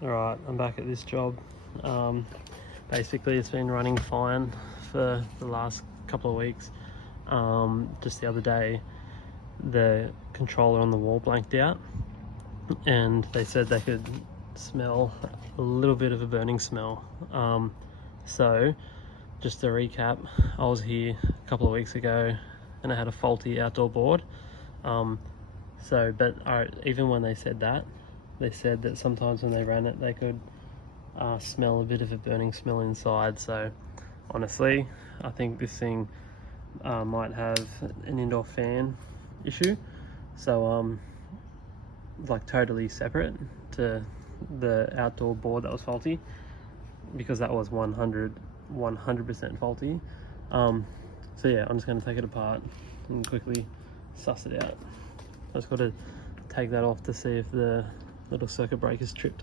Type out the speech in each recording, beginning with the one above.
Alright, I'm back at this job. Basically it's been running fine for the last couple of weeks. Just the other day the controller on the wall blanked out and they said they could smell a little bit of a burning smell. So just to recap, I was here a couple of weeks ago and I had a faulty outdoor board. Even when they said that, they said that sometimes when they ran it they could smell a bit of a burning smell inside. So honestly, I think this thing might have an indoor fan issue. So like totally separate to the outdoor board that was faulty, because that was 100% faulty. So yeah, I'm just going to take it apart and quickly suss it out. I just got to take that off to see if the little circuit breaker's tripped.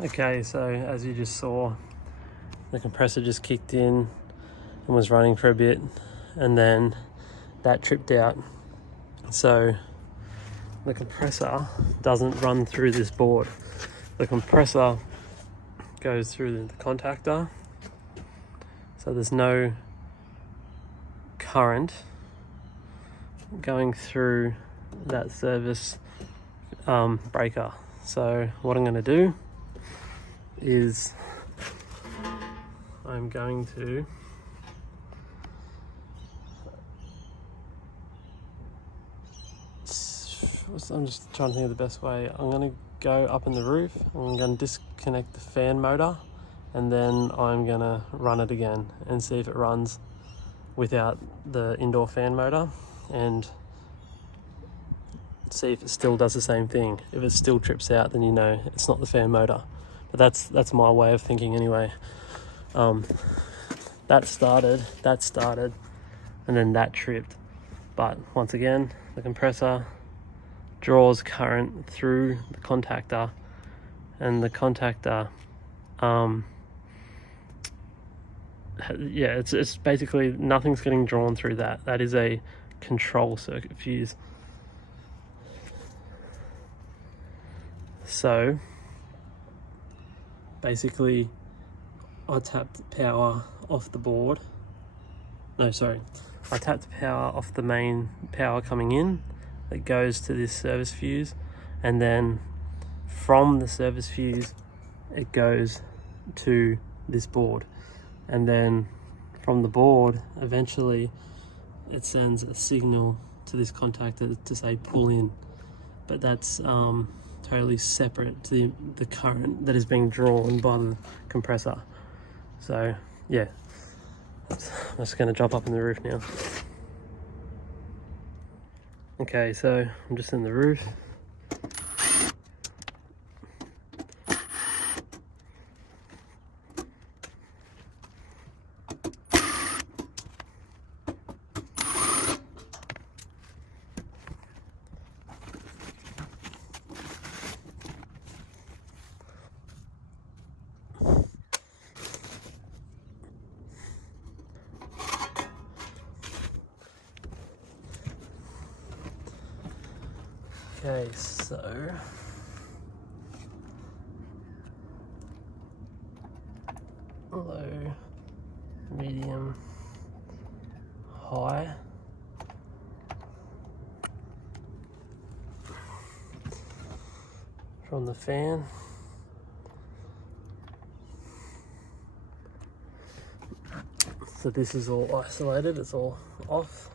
Okay, so as you just saw, the compressor just kicked in and was running for a bit, and then that tripped out. So the compressor doesn't run through this board. The compressor goes through the contactor, so there's no current going through that service breaker. So what I'm going to do is I'm just trying to think of the best way. I'm going to go up in the roof, I'm going to disconnect the fan motor, and then I'm going to run it again and see if it runs without the indoor fan motor, and see if it still does the same thing. If it still trips out, then you know it's not the fan motor. But that's my way of thinking anyway. That started, and then that tripped. But once again, the compressor draws current through the contactor, and the contactor, it's basically nothing's getting drawn through that. That is a control circuit fuse. So basically I tapped power off the board. I tapped power off the main power coming in that goes to this service fuse, and then from the service fuse it goes to this board, and then from the board eventually it sends a signal to this contactor to say pull in. But that's totally separate to the current that is being drawn by the compressor. So yeah, I'm just going to jump up in the roof now. Okay, so I'm just in the roof. Okay, so low, medium, high. From the fan. So this is all isolated, it's all off.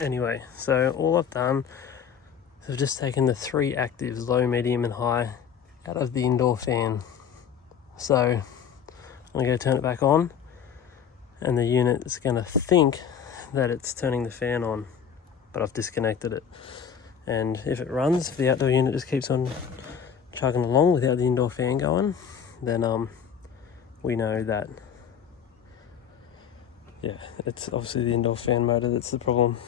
Anyway, so all I've done is I've just taken the 3 actives, low, medium and high, out of the indoor fan. So I'm going to go turn it back on, and the unit is going to think that it's turning the fan on, but I've disconnected it. And if it runs, if the outdoor unit just keeps on chugging along without the indoor fan going, then we know that, yeah, it's obviously the indoor fan motor that's the problem.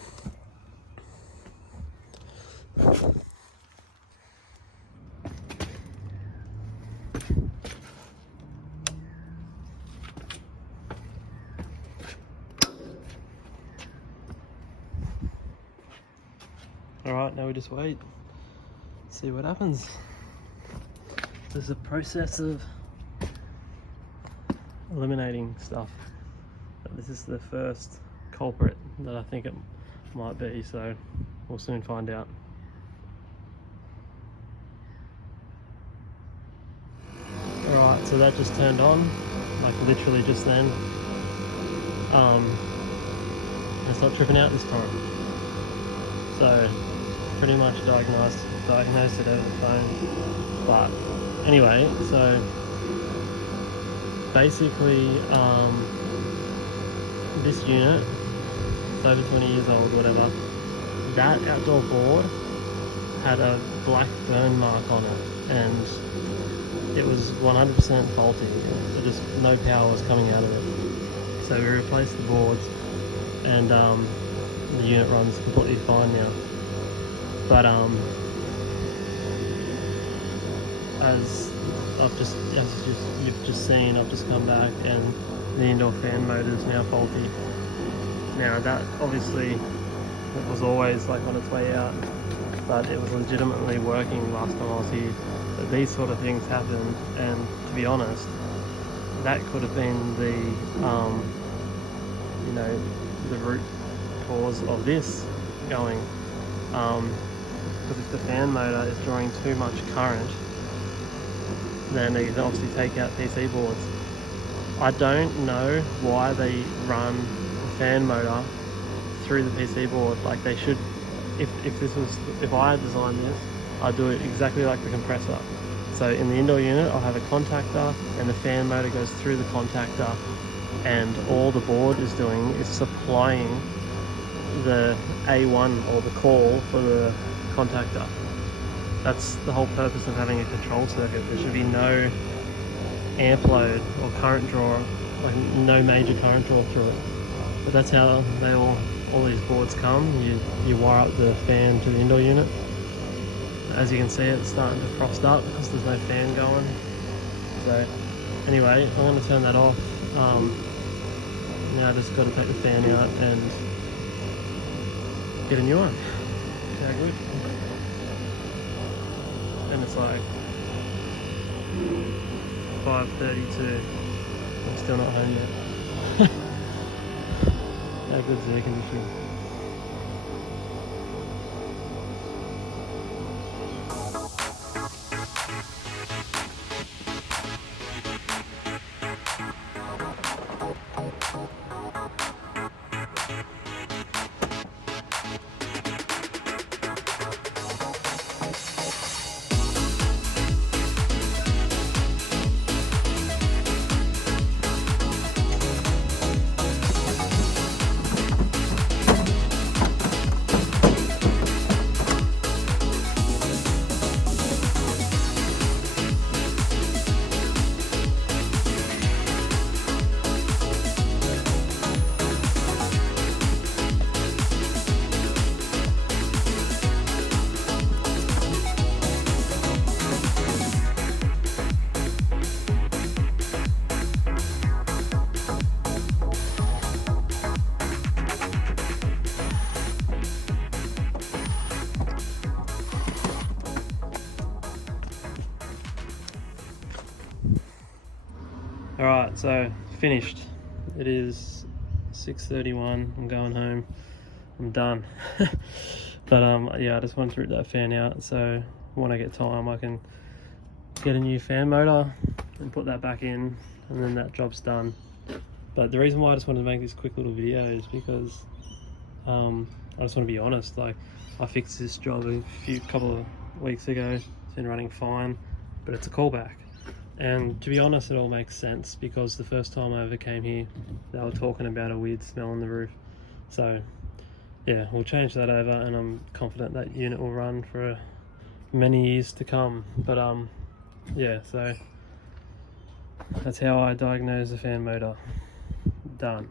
Alright, now we just wait, see what happens. There's a process of eliminating stuff. But this is the first culprit that I think it might be, so we'll soon find out. Alright, so that just turned on, like literally just then. It's not tripping out this time. So pretty much diagnosed it over the phone. But anyway, so basically this unit, it's over 20 years old, whatever, that outdoor board had a black burn mark on it, and it was 100% faulty. Just no power was coming out of it. So we replaced the boards, and the unit runs completely fine now. But as you've just seen, I've just come back and the indoor fan motor is now faulty. Now that obviously it was always like on its way out, but it was legitimately working last time I was here. But these sort of things happened, and to be honest, that could have been the the root cause of this going. Because if the fan motor is drawing too much current, then you can obviously take out PC boards. I don't know why they run the fan motor through the PC board. Like they should, if I had designed this, I'd do it exactly like the compressor. So in the indoor unit, I'll have a contactor, and the fan motor goes through the contactor, and all the board is doing is supplying the A1 or the call for the contactor. That's the whole purpose of having a control circuit. There should be no amp load or current draw, like no major current draw through it. But that's how all these boards come. You wire up the fan to the indoor unit, as you can see, it's starting to frost up because there's no fan going. So anyway, I'm going to turn that off. Now I just got to take the fan out and get a new one. How good. And it's like 5:32. I'm still not home yet. How good's the air conditioning? Alright, so finished. It is 6:31. I'm going home. I'm done. But yeah, I just wanted to rip that fan out, so when I get time I can get a new fan motor and put that back in, and then that job's done. But the reason why I just wanted to make this quick little video is because I just want to be honest. Like, I fixed this job a couple of weeks ago. It's been running fine, but it's a callback. And to be honest, it all makes sense because the first time I ever came here, they were talking about a weird smell on the roof. So yeah, we'll change that over, and I'm confident that unit will run for many years to come. But yeah, so that's how I diagnose a fan motor. Done.